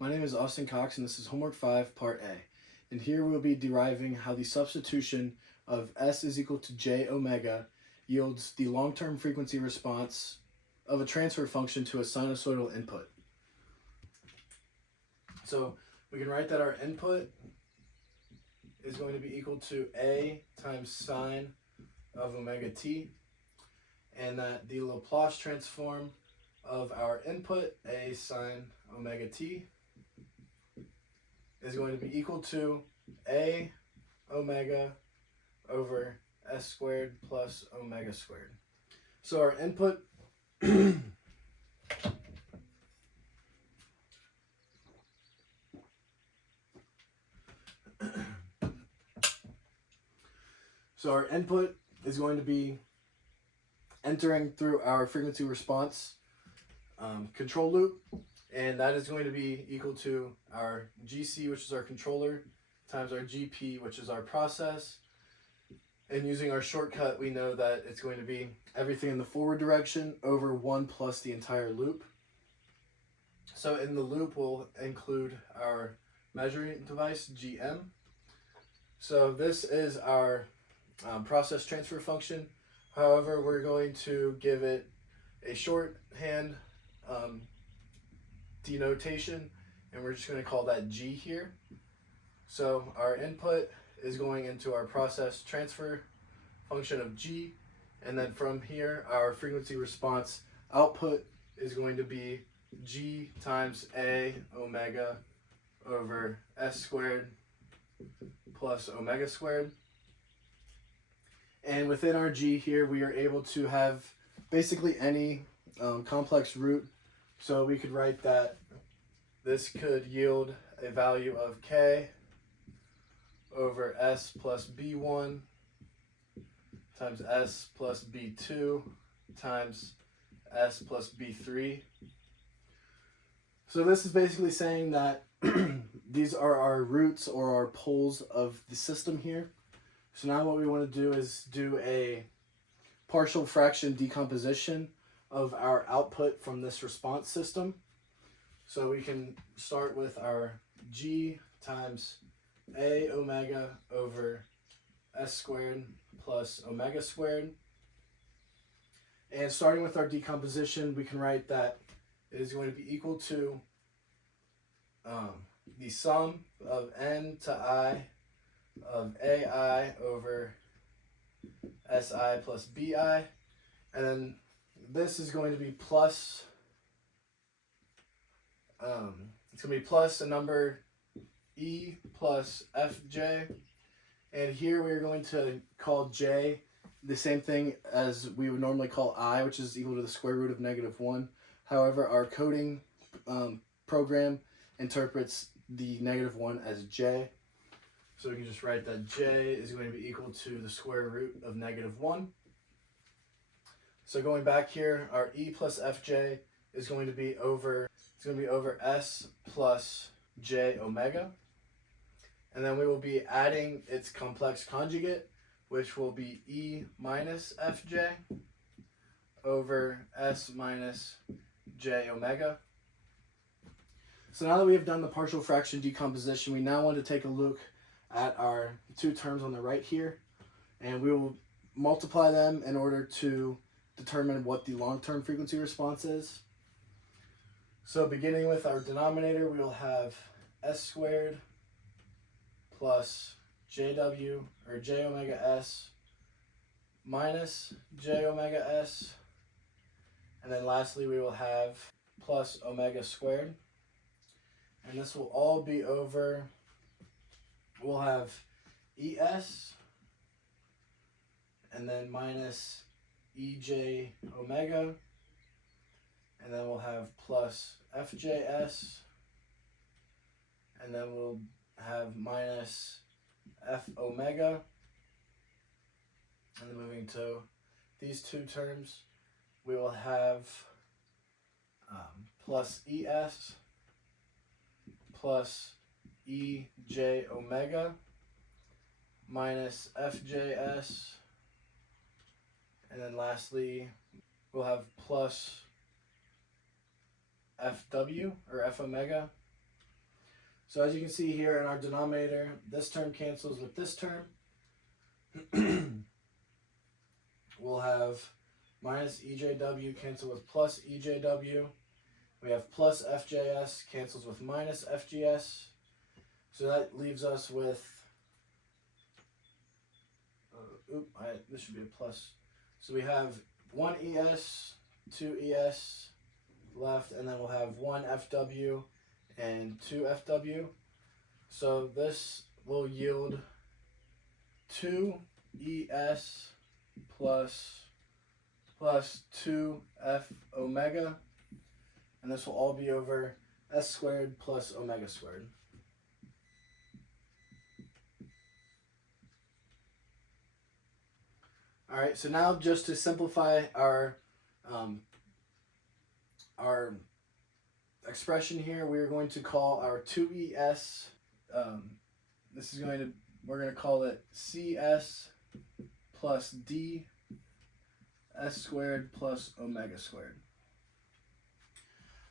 My name is Austin Cox and this is Homework 5, Part A. And here we'll be deriving how the substitution of S is equal to J omega yields the long-term frequency response of a transfer function to a sinusoidal input. So we can write that our input is going to be equal to A times sine of omega t, and that the Laplace transform of our input, A sine omega t, is going to be equal to A omega over S squared plus omega squared. So our input is going to be entering through our frequency response control loop, and that is going to be equal to our GC, which is our controller, times our GP, which is our process. And using our shortcut, we know that it's going to be everything in the forward direction over 1 plus the entire loop. So in the loop, we'll include our measuring device, GM. So this is our process transfer function. However, we're going to give it a shorthand denotation, and we're just going to call that G here. So our input is going into our process transfer function of G, and then from here our frequency response output is going to be G times A omega over S squared plus omega squared. And within our G here, we are able to have basically any complex root. So we could write that this could yield a value of K over S plus B1 times S plus B2 times S plus B3. So this is basically saying that these are our roots or our poles of the system here. So now what we want to do is do a partial fraction decomposition of our output from this response system. So we can start with our G times A omega over S squared plus omega squared. And starting with our decomposition, we can write that it is going to be equal to the sum of n to I of AI over SI plus BI. And then this is going to be plus, it's going to be plus a number E plus FJ. And here we're going to call J the same thing as we would normally call I, which is equal to the square root of -1. However, our coding program interprets the -1 as J. So we can just write that J is going to be equal to the square root of -1. So going back here, our E plus Fj is going to be over, S plus J omega. And then we will be adding its complex conjugate, which will be E minus Fj over S minus J omega. So now that we have done the partial fraction decomposition, we now want to take a look at our two terms on the right here, and we will multiply them in order to determine what the long-term frequency response is. So beginning with our denominator, we will have S squared plus JW or J omega S minus J omega S, and then lastly we will have plus omega squared, and this will all be over, we'll have ES and then minus EJ omega, and then we'll have plus FJS, and then we'll have minus F omega. And then moving to these two terms, we will have plus ES plus EJ omega minus FJS, and then lastly we'll have plus FW or F omega So as you can see here in our denominator, this term cancels with this term. We'll have minus EJW cancel with plus EJW. We have plus FJS cancels with minus FGS. So that leaves us with, this should be a plus. So we have 1 ES, 2 ES left, and then we'll have 1 FW and 2 FW. So this will yield 2 ES plus 2 F omega, and this will all be over S squared plus omega squared. All right, so now just to simplify our expression here, we are going to call our 2ES, we're going to call it CS plus D S squared plus omega squared.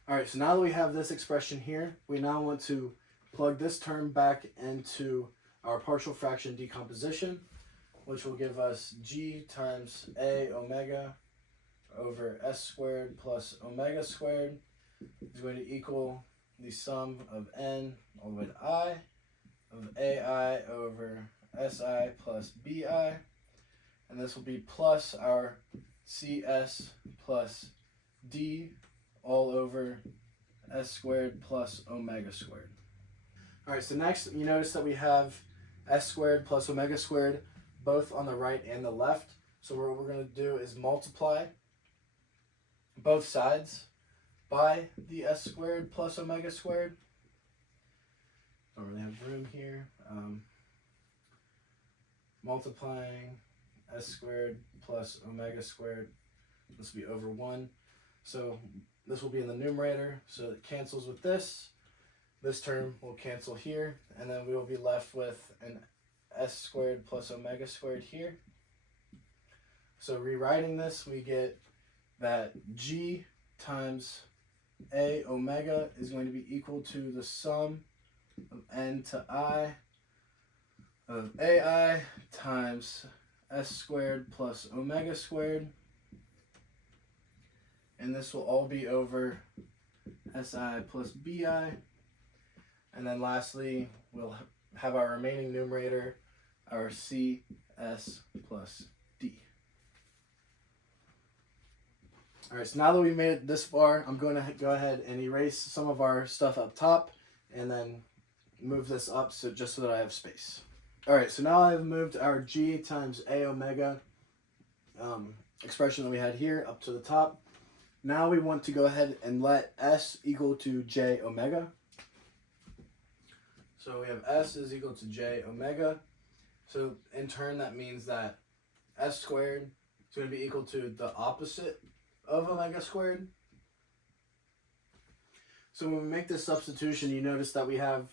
All right, so now that we have this expression here, we now want to plug this term back into our partial fraction decomposition, which will give us G times A omega over S squared plus omega squared is going to equal the sum of N all the way to I of AI over SI plus BI, and this will be plus our CS plus D all over S squared plus omega squared. All right, so next you notice that we have S squared plus omega squared both on the right and the left. So what we're going to do is multiply both sides by the S squared plus omega squared. Don't really have room here. Multiplying S squared plus omega squared, this will be over 1. So this will be in the numerator, so it cancels with this. This term will cancel here, and then we will be left with an S squared plus omega squared here. So rewriting this, we get that G times A omega is going to be equal to the sum of N to I of AI times S squared plus omega squared, and this will all be over SI plus BI, and then lastly we'll have our remaining numerator, our CS plus D. All right, so now that we've made it this far, I'm going to go ahead and erase some of our stuff up top and then move this up just so that I have space. All right, so now I've moved our G times A omega expression that we had here up to the top. Now we want to go ahead and let S equal to J omega. So we have S is equal to J omega. So in turn, that means that S squared is going to be equal to the opposite of omega squared. So when we make this substitution, you notice that we have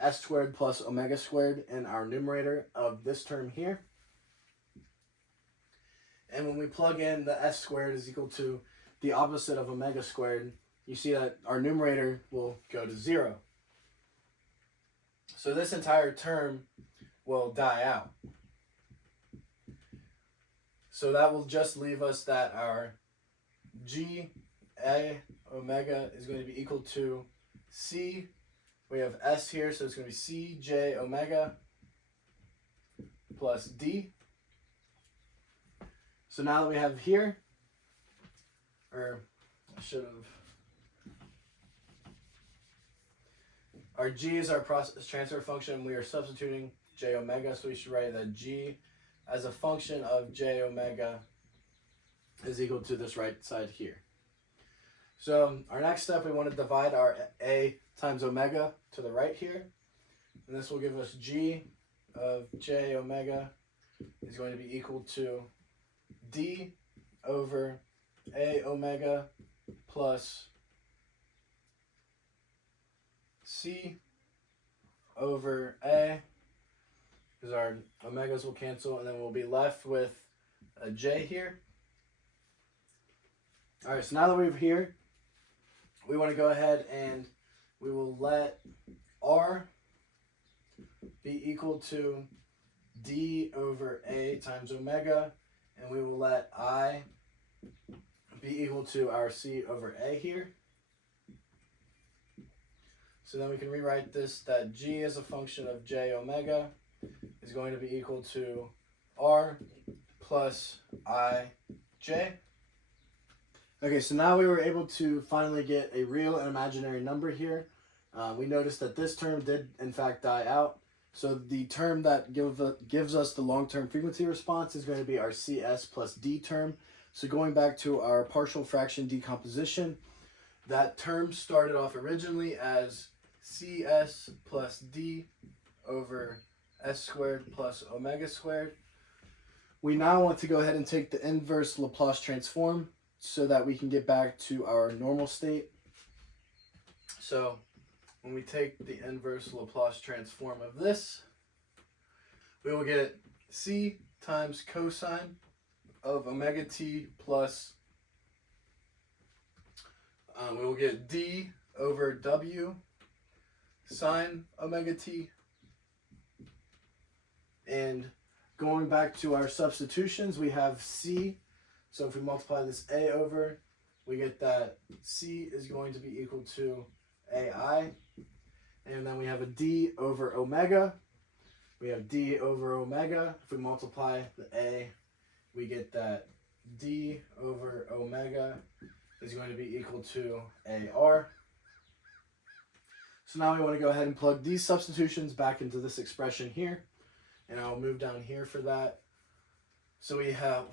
S squared plus omega squared in our numerator of this term here. And when we plug in the S squared is equal to the opposite of omega squared, you see that our numerator will go to 0. So this entire term will die out. So that will just leave us that our G A omega is going to be equal to C. We have S here, so it's going to be C J omega plus D. So now that we have here, or I should have, our G is our process transfer function. We are substituting J omega, so we should write that G as a function of J omega is equal to this right side here. So our next step, we want to divide our A times omega to the right here. And this will give us G of J omega is going to be equal to D over A omega plus C over A, because our omegas will cancel, and then we'll be left with a J here. All right, so now that we're here, we want to go ahead and we will let R be equal to d over a times omega, and we will let I be equal to our c over a here. So then we can rewrite this that g as a function of j omega is going to be equal to r plus I j. Okay, so now we were able to finally get a real and imaginary number here. We noticed that this term did in fact die out. So the term that gives us the long-term frequency response is going to be our CS plus D term. So going back to our partial fraction decomposition, that term started off originally as CS plus D over S squared plus omega squared. We now want to go ahead and take the inverse Laplace transform so that we can get back to our normal state. So when we take the inverse Laplace transform of this, we will get C times cosine of omega t plus, we will get D over W sine omega t. And going back to our substitutions, we have C. So if we multiply this A over, we get that C is going to be equal to AI. And then we have a D over omega. We have D over omega. If we multiply the A, we get that D over omega is going to be equal to AR. So now we want to go ahead and plug these substitutions back into this expression here. And I'll move down here for that. So we have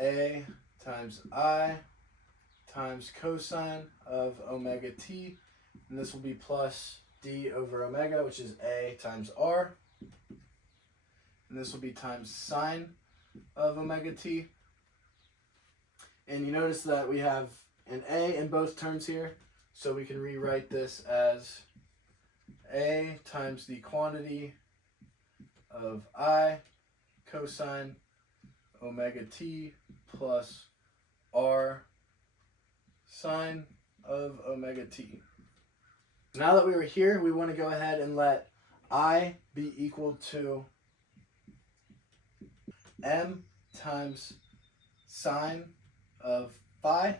A times I times cosine of omega t. And this will be plus D over omega, which is A times R. And this will be times sine of omega t. And you notice that we have an A in both terms here. So we can rewrite this as A times the quantity of I cosine omega t plus R sine of omega t. Now that we were here, we want to go ahead and let I be equal to m times sine of phi.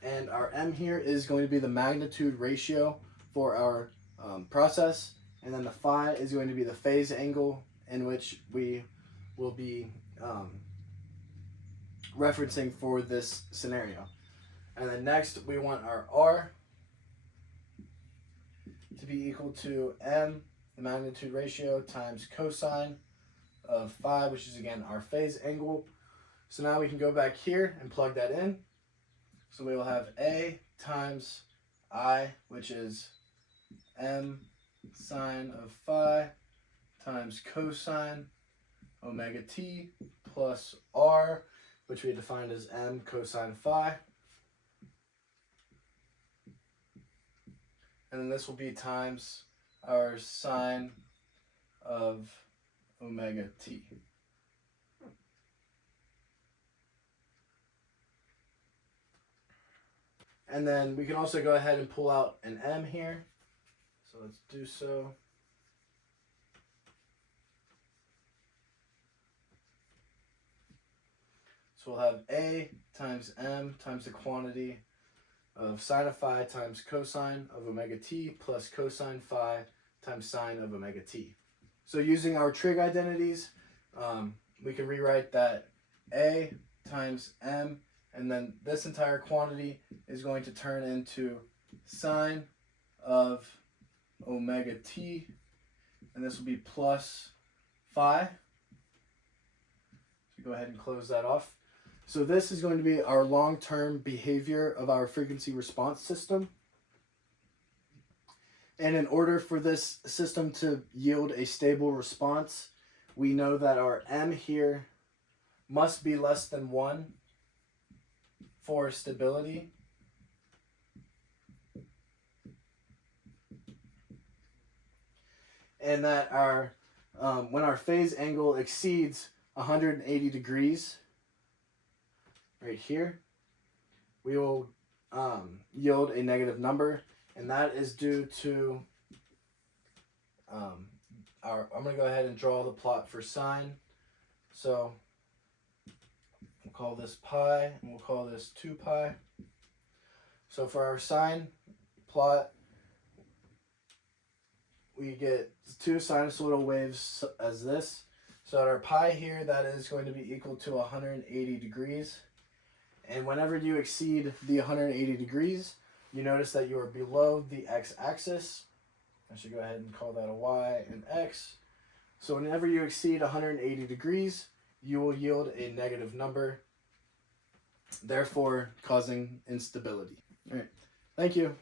And our m here is going to be the magnitude ratio for our process. And then the phi is going to be the phase angle in which we will be referencing for this scenario. And then next we want our r to be equal to m, the magnitude ratio, times cosine of phi, which is again our phase angle. So now we can go back here and plug that in. So we will have A times I, which is m sine of phi times cosine omega t plus r, which we defined as m cosine phi. And then this will be times our sine of omega t. And then we can also go ahead and pull out an m here. So let's do so. So we'll have A times m times the quantity of sine of phi times cosine of omega t plus cosine phi times sine of omega t. So using our trig identities, we can rewrite that A times m, and then this entire quantity is going to turn into sine of omega t, and this will be plus phi. So go ahead and close that off. So this is going to be our long-term behavior of our frequency response system. And in order for this system to yield a stable response, we know that our m here must be less than 1 for stability. And that our when our phase angle exceeds 180 degrees, right here, we will yield a negative number, and that is due to I'm going to go ahead and draw the plot for sine. So we'll call this pi, and we'll call this 2 pi. So for our sine plot, we get 2 sinusoidal waves as this. So at our pi here, that is going to be equal to 180 degrees. And whenever you exceed the 180 degrees, you notice that you are below the x-axis. I should go ahead and call that a y and x. So whenever you exceed 180 degrees, you will yield a negative number, therefore causing instability. All right, thank you.